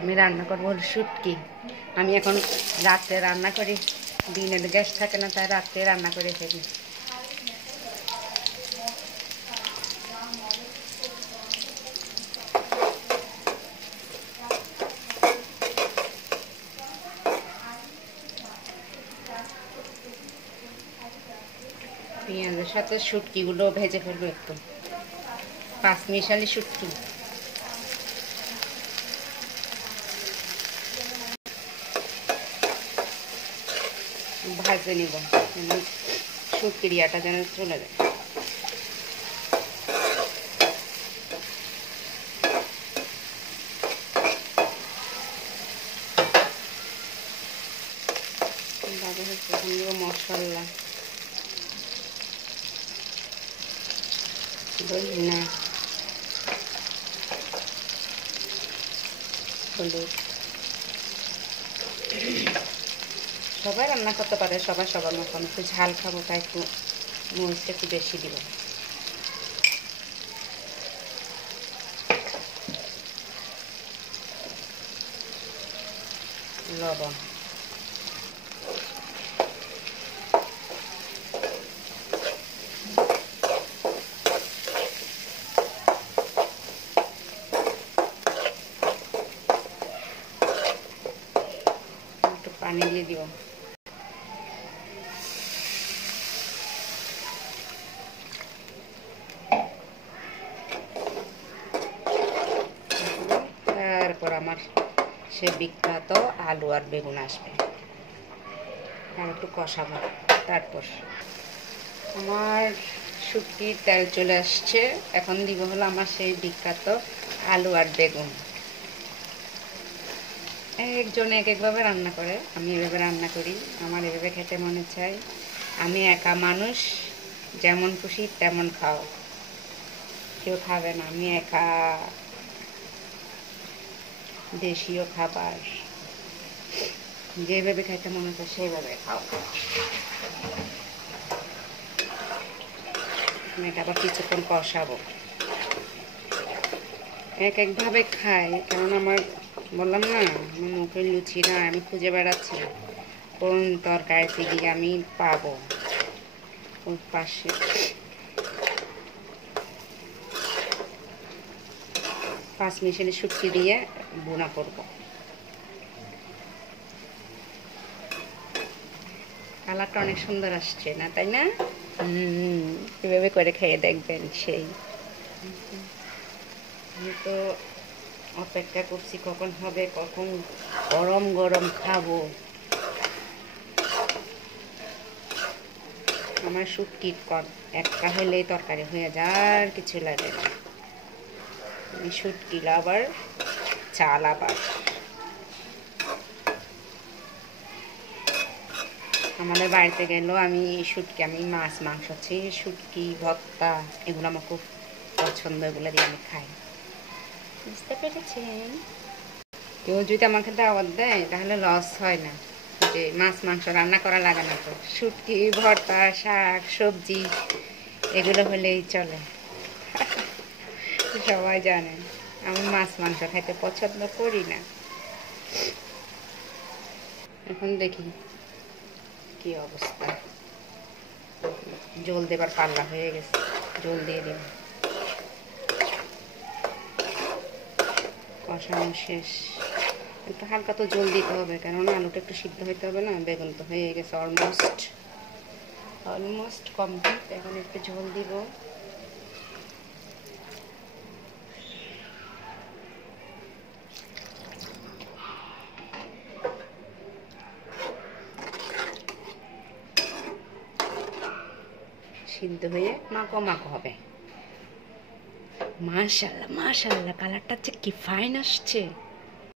আমি রান্না করবো শুটকি। আমি এখন রাত্রে রান্না করি, দিনের গ্যাস থাকে না, তাই রাত্রে রান্না করে ফেলি। পেঁয়াজের সাথে শুটকিগুলো ভেজে ফেলবো একটু, 5 মিশালি শুটকি। ভাজে নিব, শুটকির ইয়াটা যেন চলে যায়। মশলা ধনিয়া, হলুদ। সবাই রান্না করতে পারে, সবাই সবার মতন। একটু ঝাল খাবো তাই একটু মরিচটা একটু বেশি দিব। লবণ, একটু পানি দিয়ে দিব। তারপর আমার সে বিখ্যাত আলু আর বেগুন আসবে, আর একটু কষাবো। তারপর আমার শুটকির তেল চলে আসছে, এখন দিব হলো আমার সেই বিখ্যাত আলু আর বেগুন। একজন এক একভাবে রান্না করে, আমি এভাবে রান্না করি, আমার এভাবে খেতে মনে চাই। আমি একা মানুষ, যেমন খুশি তেমন খাও, কেউ খাবে না। আমি একা, দেশীয় খাবার যেভাবে খাইতে মনে চায় সেইভাবে খাও। এটা আবার কিছুক্ষণ কষাবো, এক একভাবে খাই, কারণ আমার বললাম না, আমার মুখে লুচি না, আমি খুঁজে বেড়াচ্ছি কোন তরকারিতে গিয়ে আমি পাবো। ওর পাশে 5 মিশালি শুটকি দিয়ে বোনা করবো। কালারটা অনেক সুন্দর আসছে না, তাই না? এভাবে করে খেয়ে দেখবেন, সেই। আমি তো অপেক্ষা করছি কখন হবে, কখন গরম গরম খাবো। আমার শুটকি একটা হলেই তরকারি হয়ে যায়, আর কিছু লাগে না। আমি শুটকি আবার চাল আবার আমাদের বাড়িতে গেলেও আমি শুটকি, আমি মাছ মাংস চেয়ে শুটকি ভর্তা এগুলো আমার খুব পছন্দ, এগুলো দিয়ে আমি খাই। বুঝতে পেরেছেন? কেউ যদি আমাকে দাওয়াত দেয় তাহলে লস হয় না, যে মাছ মাংস রান্না করা লাগে না, তো শুটকি ভর্তা শাক সবজি এগুলো হলেই চলে। সবাই জানেন আমি মাছ মাংস খাইতে পছন্দ করি না। এখন দেখি কি অবস্থা, জল দেবার পাল্লা হয়ে গেছে, জল দিয়ে দিব। কষানো শেষ, একটু হালকা তো জল দিতে হবে, কেননা আলুটা একটু সিদ্ধ হইতে হবে না। বেগুন তো হয়ে গেছে অলমোস্ট কমপ্লিট। এখন একটু ঝোল দিব। সিদ্ধ হয়ে মাখো মাখো হবে। মাশাআল্লাহ মাশাআল্লাহ, কালারটা যে কি ফাইন আসছে।